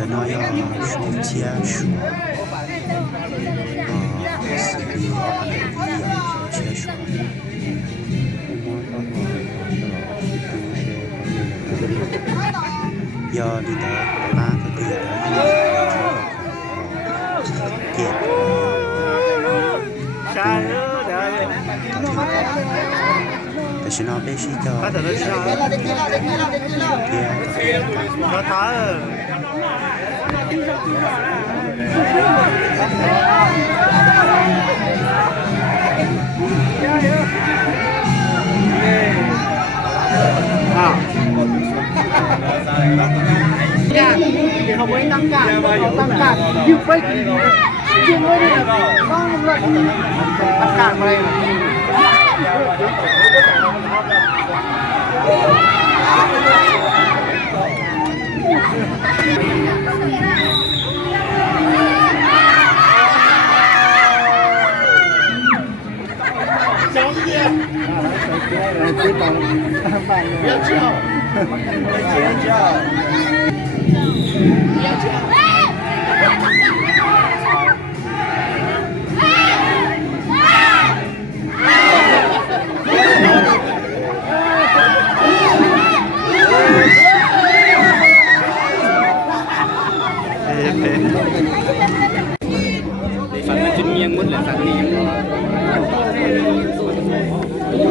的呢要去接触是比我可能不一样去接触要你的妈个对的点但是呢必须叫เขาไม่ตั้งการเขาตั้งการยึดไปจริงเลยเนี่ยต้องเลยตั้งการอะไร别叫，别叫。ฝันมันจุดเงียงมุดเลยฝันนี้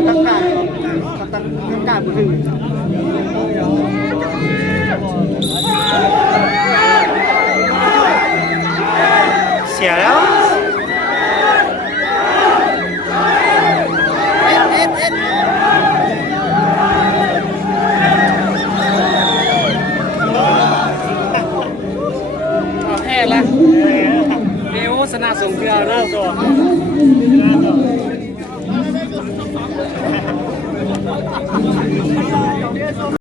ตั้งการบุตรเสียแล้วแพ้ละเดี๋ยวสนาสงเกลือแล้วตัว